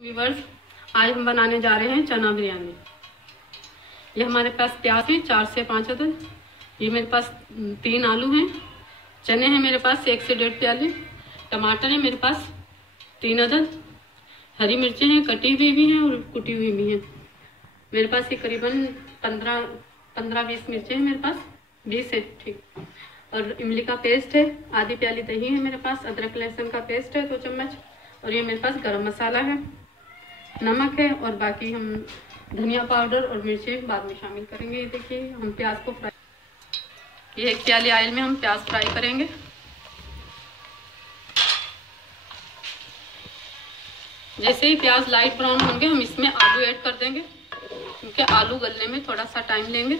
Viewers, आज हम बनाने जा रहे हैं चना बिरयानी। ये हमारे पास प्याज है 4 से 5 अदद। ये मेरे पास 3 आलू हैं। चने हैं मेरे पास 1 से 1.5 प्याले। टमाटर है मेरे पास 3 अदद। हरी मिर्चें हैं, कटी हुई भी हैं और कुटी हुई भी हैं। मेरे पास ये करीबन 15-20 मिर्चें हैं मेरे पास, 20 है ठीक। और इमली का पेस्ट है, आधी प्याली दही है मेरे पास, अदरक लहसुन का पेस्ट है 2 चम्मच, और ये मेरे पास गरम मसाला है, नमक है, और बाकी हम धनिया पाउडर और मिर्चें बाद में शामिल करेंगे। ये देखिए हम प्याज को फ्राई, ये 1 प्याली ऑयल में हम प्याज फ्राई करेंगे। जैसे ही प्याज लाइट ब्राउन होंगे हम इसमें आलू ऐड कर देंगे, क्योंकि आलू गलने में थोड़ा सा टाइम लेंगे।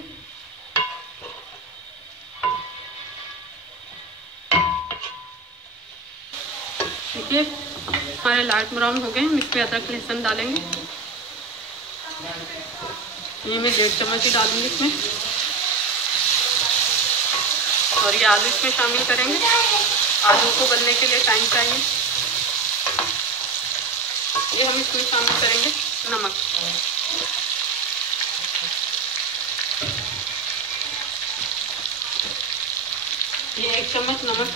देखिए हमारे लाइट ब्राउन हो गए। हम इसमें अदरक लहसुन डालेंगे। ये मैं 1.5 चम्मच ही डालूंगी इसमें, और ये आलू इसमें शामिल करेंगे। आलू को गलने के लिए टाइम चाहिए। ये हम इसमें शामिल करेंगे नमक। ये 1 चम्मच नमक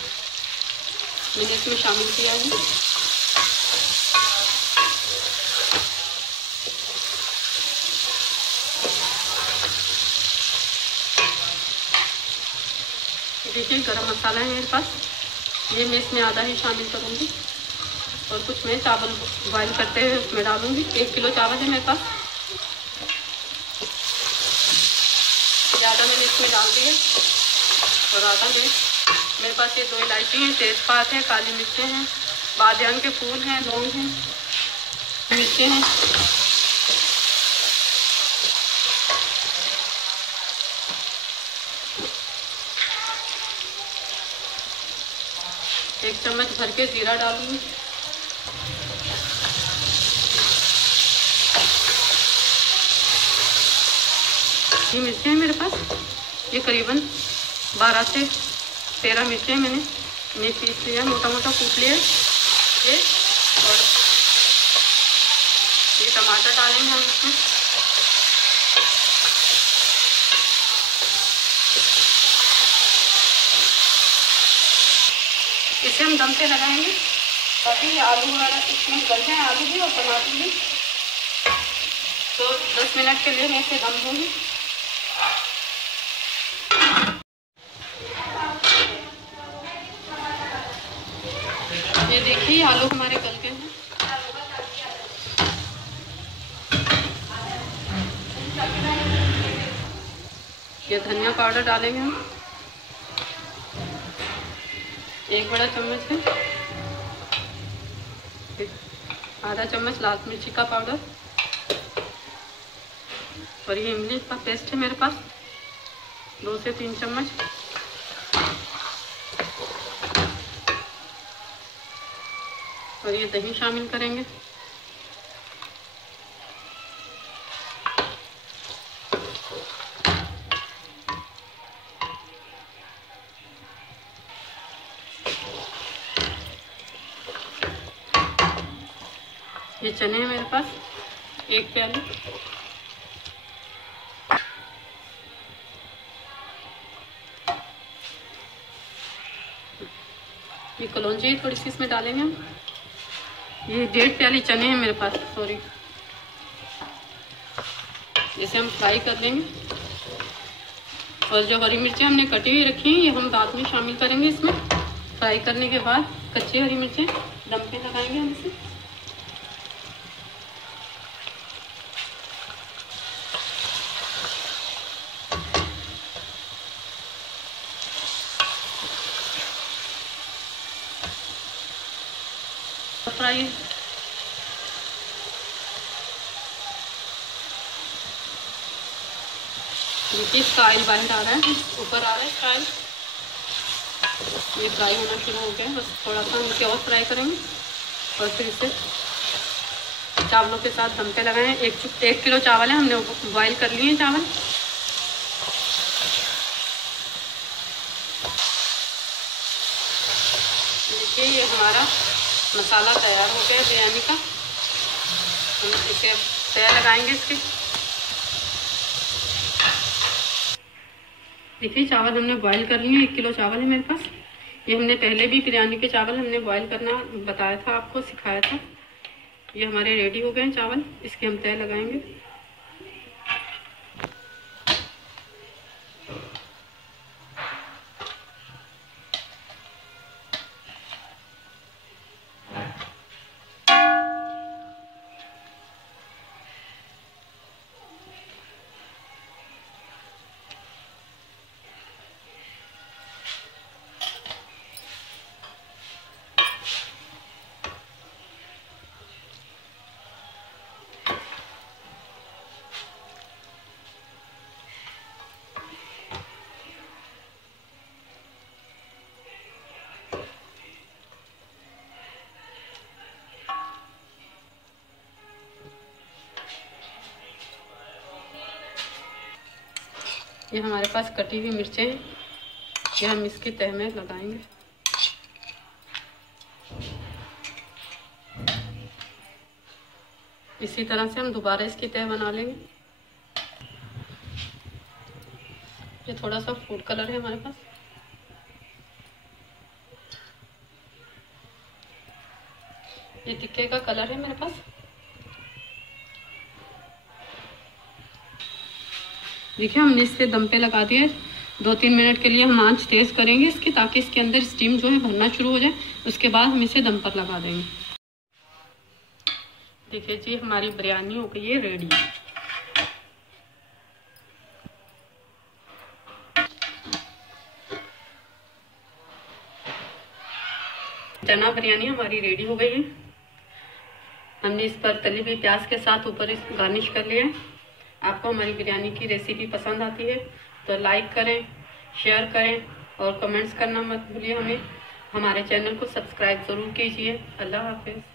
मैंने इसमें शामिल किया है। देखिए गरम मसाला है मेरे पास, ये मैं इसमें आधा ही शामिल करूँगी, और कुछ मैं चावल बॉईल करते हुए उसमें डालूँगी। 1 किलो चावल है मेरे पास, ज़्यादा मैंने इसमें डाल दिया, और आधा मेरे पास ये 2 इलायची हैं, तेज़पात है, काली मिर्चें हैं, बादियान के फूल हैं, लौंग हैं, मिर्चें हैं। एक चम्मच भर के जीरा डालूंगी। ये मिर्चें हैं मेरे पास, ये करीबन 12 से 13 मिर्चें मैंने इन्हें पीस लिया, मोटा मोटा कूट लिया ये। और ये टमाटर डालेंगे हम इसमें। इसे हम दम पे लगाएंगे ताकि आलू वगैरह इसमें गल जाए, आलू भी और टमाटर भी। तो 10 मिनट के लिए मैं इसे दम दूंगी। ये देखिए आलू हमारे गल गए हैं। ये धनिया पाउडर डालेंगे हम, 1 बड़ा चम्मच है। आधा चम्मच लाल मिर्ची का पाउडर, और ये इमली का पेस्ट है मेरे पास 2 से 3 चम्मच। और ये दही शामिल करेंगे। ये चने हैं मेरे पास 1 प्याली। ये कलौंजी थोड़ी सी इसमें डालेंगे हम। ये 1.5 प्याली चने हैं मेरे पास, सॉरी। इसे हम फ्राई कर लेंगे। और जो हरी मिर्चें हमने कटी हुई रखी हैं ये हम बाद में शामिल करेंगे इसमें। फ्राई करने के बाद कच्ची हरी मिर्चें दम पे लगाएंगे हम इसे। फ्राई देखिए इसका ऑयल बाहर आ रहा है, ऊपर आ रहा है इसका ऑयल। ये फ्राई होना शुरू हो गया है, बस थोड़ा सा हम इसे और फ्राई करेंगे, और फिर इसे चावलों के साथ दम पे लगाएं। 1 किलो चावल है, हमने बॉईल कर लिए चावल। देखिए ये हमारा मसाला तैयार हो गया बिरयानी का। हम इसे अब तय लगाएंगे इसके। देखिए चावल हमने बॉईल कर लिए, 1 किलो चावल है मेरे पास। ये हमने पहले भी बिरयानी के चावल हमने बॉईल करना बताया था, आपको सिखाया था। ये हमारे रेडी हो गए हैं चावल, इसके हम तय लगाएंगे। ये हमारे पास कटी हुई मिर्चें हैं, ये हम इसकी तह में लगाएंगे। इसी तरह से हम दोबारा इसकी तह बना लेंगे। ये थोड़ा सा फूड कलर है हमारे पास, ये टिक्के का कलर है मेरे पास। देखिए हमने इससे दम पे लगा दिया है। 2-3 मिनट के लिए हम आंच तेज करेंगे इसकी, ताकि इसके अंदर स्टीम जो है भरना शुरू हो जाए। उसके बाद हम इसे दम पर लगा देंगे। देखिए जी हमारी बिरयानी हो गई है रेडी। चना बिरयानी हमारी रेडी हो गई है। हमने इस पर तली हुई प्याज के साथ ऊपर इस गार्निश कर लिया है। आपको हमारी बिरयानी की रेसिपी पसंद आती है तो लाइक करें, शेयर करें और कमेंट्स करना मत भूलिए। हमारे चैनल को सब्सक्राइब ज़रूर कीजिए। अल्लाह हाफिज़।